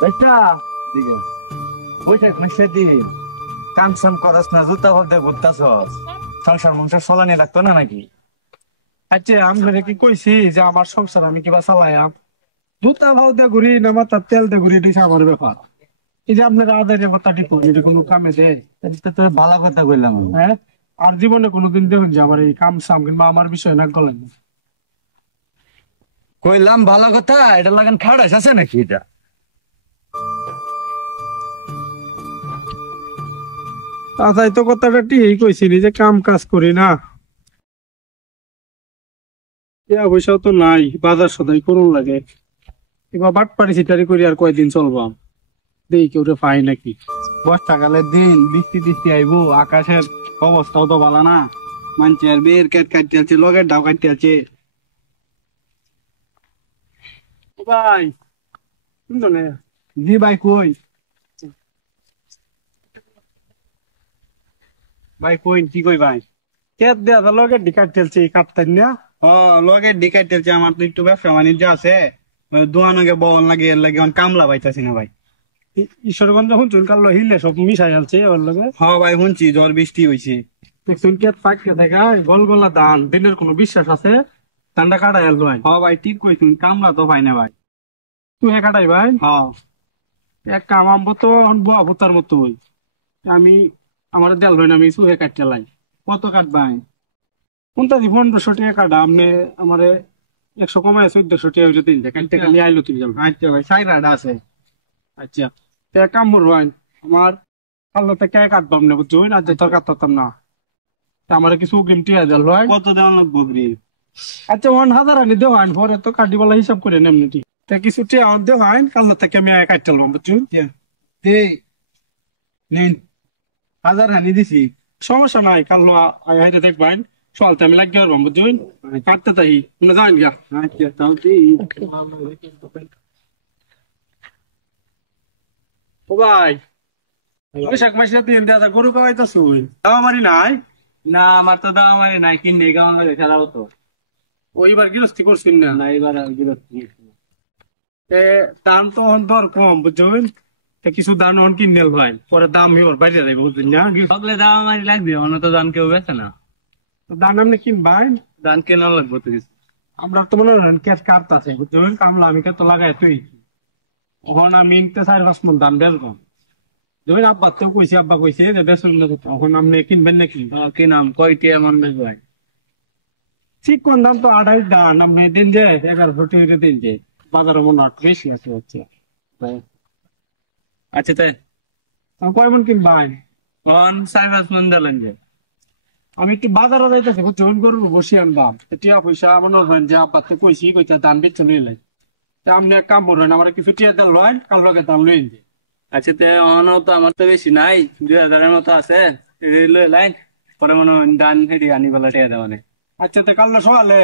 বেটা দিকে বৈশাখ মাসে দিন কাম সাম করাস না, জুতা হতে ঘুরতাছস, সংসার মংসার চলানি লাগতো না নাকি? আচ্ছা আমি কি কইছি যে আমার সংসার আমি কিবা চালাইম? জুতা ভাও দিয়ে ঘুরি না মাথার তেল দিয়ে ঘুরি, দিছে আমার ব্যাপার। এই যে আপনার আদারের কথা টিপুন, এটা কোনো কামে দেয়? এটা তো ভালো কথা কইলাম আমি। হ্যাঁ, আর জীবনে কোনোদিন দেখুন যে আমার এই কাম সাম কিংবা আমার বিষয় না গলেন। কইলাম ভালো কথা, এটা লাগান খাড়াস আছে নাকি? এটা তাই তো কথাটা ঠিক কইছিলি যে কাম কাজ করি না, টাকা পয়সাও তো নাই, বাজার সদাই করুন লাগে। এবার বাট পারি সিটারি করি আর কয়দিন চলবাম, দেখি কেউ পাই নাকি। বর্ষাকালের দিন বৃষ্টি টিষ্টি আইবো, আকাশের অবস্থাও তো ভালো না, মানুষের বের কেট কাটতে আছে, লগের ডাও কাটতে আছে। ও ভাই শুনতো জি ভাই কই? ভাই কই কি কই ভাই? কেট দেয়া তো লগে ডিকাট তেলছে কাটতেন না। লগের ডি কাটতে আছে, আমার তো একটু ব্যবসা বাণিজ্য আছে, দোয়ানকে বল লাগে, এর লাগে কামলা পাইতাছি না ভাই। ঈশ্বরগঞ্জ শুনছুন কাল হিলে সব মিশাই আলছে ওর লগে। ভাই শুনছি ঝড় বৃষ্টি হয়েছে। দেখছুন কেট পাকে দেখা গল গলা ধান, দিনের কোনো বিশ্বাস আছে? ধানটা কাটাই আল ভাই। ভাই ঠিক কইছুন, কামলা তো পাই না ভাই। তুই কাটাই ভাই। হ্যাঁ এক কাম আমবো তো বুয়া ভুতার মতো হই আমি, আমার দেল হয় না, আমি সুহে কাটতে লাই। কত কাটবাই? কোনটা দি 1500 টাকা কাটা আপনি আমারে 100 কমায় 1400 টাকা হইছে, তিন টাকা কাটতে খালি আইলো তুই যাও। আচ্ছা ভাই, সাইরাটা আছে। আচ্ছা এক কাম করবেন, আমার আল্লাহতে কে কাটবাম না বুঝছো না, যে তোর কাটতাম না, তা আমার কিছু অগ্রিম টিয়া দেল ভাই। কত দেওয়া লাগবো গ্রিল? আচ্ছা 1000 আনি দেও আইন, পরে তো কাটিবালা হিসাব করে নেমনি ঠিক। তা কিছু টিয়া দেও আইন, কাল থেকে আমি কাটতে লম বুঝছো। নিন, 1000 হানি দিছি। সমস্যা নাই, কাল হাইতে দেখবেন চলতে আমি লাগিয়ে পারবাম বুঝছো, কাটতে তাই না জান গা। আচ্ছা তাও ঠিক। ও ভাই বৈশাখ মাসে দিন দাদা গরু খাওয়াইতাছ, দাওয়া মারি নাই? না, আমার তো দাম আমার নাই, কিনে গাওয়া লাগে খেলা হতো ওইবার গৃহস্থী করছেন না? না, এবার আর বিরক্তি। দাম তো দর কম বুঝছেন, কিছু দাম কিনেল ভাই, পরে দাম ওর বাইরে যাবে বুঝছেন না। সকলে দাম আমারই লাগবে, অন্য তো দান কেউ বেছে না। দাম আপনি কিনবাই, দান কেনা লাগবে তো কিছু। আমরা তো মনে করেন ক্যাট কাট আছে বুঝছেন, কামলা আমি তো লাগাই তুই এখন আমি 4-5 মন দাম বেচবো। যখন আব্বা তো কইছে, আব্বা কইছে যে বেসন তখন আপনি কিনবেন নাকি? কি নাম কয়টি এমন বেচবাই? ঠিক কোন দাম তো 28 দাম, আপনি দিন যে 1100 টাকা দিন যে, বাজারে মনে হয় বেশি আছে হচ্ছে। আচ্ছা তাই কয় মন কিনবাই? 4-5 মন দিলেন যে। আমি একটু বাজারে যাইতেছি বুঝছেন, গরু বসি আনবাম, টিয়া পয়সা মনে হয় যে আব্বা তো কইছি কইতা দাম বেচে লইলেন। তা আপনি এক কাম করেন, আমার কিছু টিয়া দাম লয়, কাল লগে দাম লইন যে। আচ্ছা তে অন তো আমার তো বেশি নাই, 2000 মতো আছে, লই লাইন পরে মনে হয় দান ফেরি আনি বেলা টিয়া দেওয়া নেই। আচ্ছা তো কাল সকালে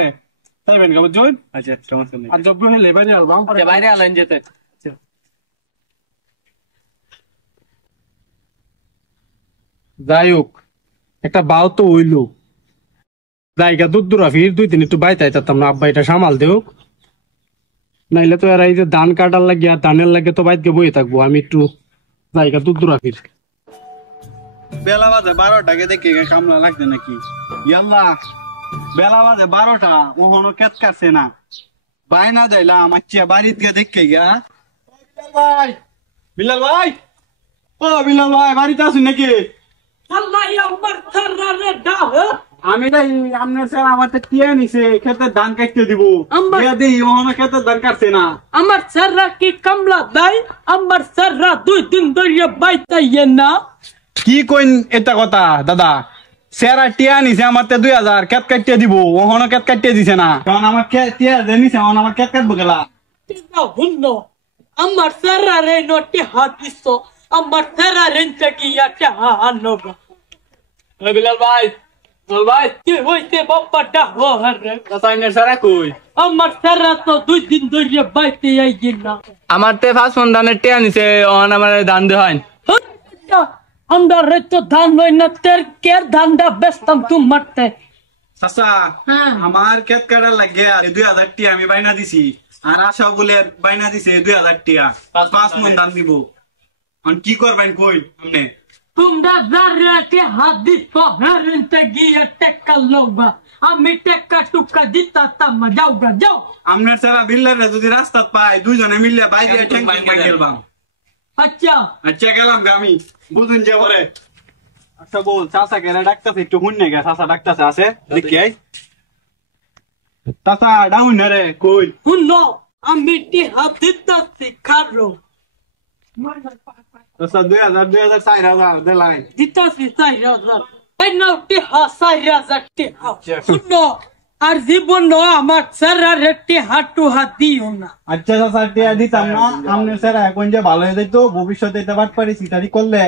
তাইবেন কা বুঝছেন, আচ্ছা সমস্যা নেই। আর জব্ব হলে বাইরে আলবাম বাইরে আলেন যেতে। যাই হোক, একটা বাও তো হইলো, জায়গা দূর দূর ফির 2-3 একটু বাইতে আইতাম না, আব্বা এটা সামাল দেও, নাইলে তো এরা এই যে ধান কাটার লাগিয়া ধানের লাগে তো বাইতে বয়ে থাকবো, আমি একটু জায়গা দূর দূর ফির। বেলা বাজে 12টাকে দেখে কামলা লাগছে নাকি? ইয়াল্লা, বেলা বাজে 12টা, ওহনো কেট কাটছে না, বাই না যাইলাম আচ্ছা বাড়িতে গিয়ে দেখে গিয়া। ভাই বিলাল ভাই, ও বিলাল ভাই বাড়িতে আছেন নাকি? আমি তাই আপনার স্যার আমার টিয়া নিছে, খেতে ধান কাটতে দিব, দিই ওহনো খেতে ধান কাটছে না। আমার স্যাররা কি কামলা দেয়? আমার স্যাররা 2 দিন ধরে বাইতাইয়ে না। কি কইন এটা কথা দাদা? স্যার টিয়া নিছে আমার 2000, কেট কাটতে দিব, ওহনো কেট কাটতে দিছে না, কারণ আমার টিয়া যে নিছে আমার কেট কাটবো গেলা। আমার স্যাররা রে নটি হাত দিছ, আমার স্যাররা রেঞ্চে গিয়া টাহা আনব। বিলাল ভাই, বল ভাই কি হইছে বাপ্পাটা হরে? রাসায়নিক সারা কই? আমার স্যাররা তো 2 দিন ধরে বাইতে আইয়ে না। আমার 5 মন ধানের টিয়া নিছে, ওহন আমার ধান দে হয়। আমরা রে তো ধান লই না, তের কের ধানটা বেচতাম তোমারতে। চাচা, আমার কেট কাটার লাগে 2000 টিয়া আমি বাইনা দিছি, আর আশা বলে বাইনা দিছে 2000 টাকা 5 মন দাম দিব কি করবেন কই আপনি তোমরা যারাকে হাত দিচ্ছ হেরেন্টে গিয়ে টেক্কা লোকবা আমি টেক্কা টুক্কা দিতাম যাও গা যাও আপনার সারা বিল্লারে যদি রাস্তা পাই দুইজনে মিললে বাইরে ঠ্যাং খেলবাম আচ্ছা আচ্ছা গেলাম গে আমি বুঝুন যে পরে আচ্ছা বল চাচা কেন ডাকতেছে একটু শুনে গে চাচা ডাকতেছে আছে দেখি আই চাচা ডাউন না রে কই শুনো আমি টি হাত দিতাছি খারো চাচা 2000 4000 দেলাই দিতাছি 4000 এই নাও টি হাত 4000 টি শুনো আর জীবন আমার সারা রেটি হাটু হাত দিও না আচ্ছা চাচা টিয়া দিতাম না আমনে স্যার এখন যে ভালো হয়ে যাইতো ভবিষ্যতে এটা বাট পারি সিটারি করলে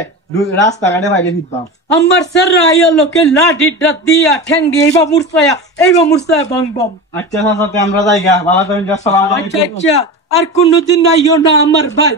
রাস্তাঘাটে বাইরে দিতাম আমার সারা আইয়া লোকে লাঠিটা দিয়া ঠ্যাং দিয়ে এইবা মুরসায়া বম বম আচ্ছা চাচা আমরা যাই গা ভালো থাকেন আসসালামু আচ্ছা আলাইকুম আচ্ছা আর কোনদিন আইও না আমার ভাই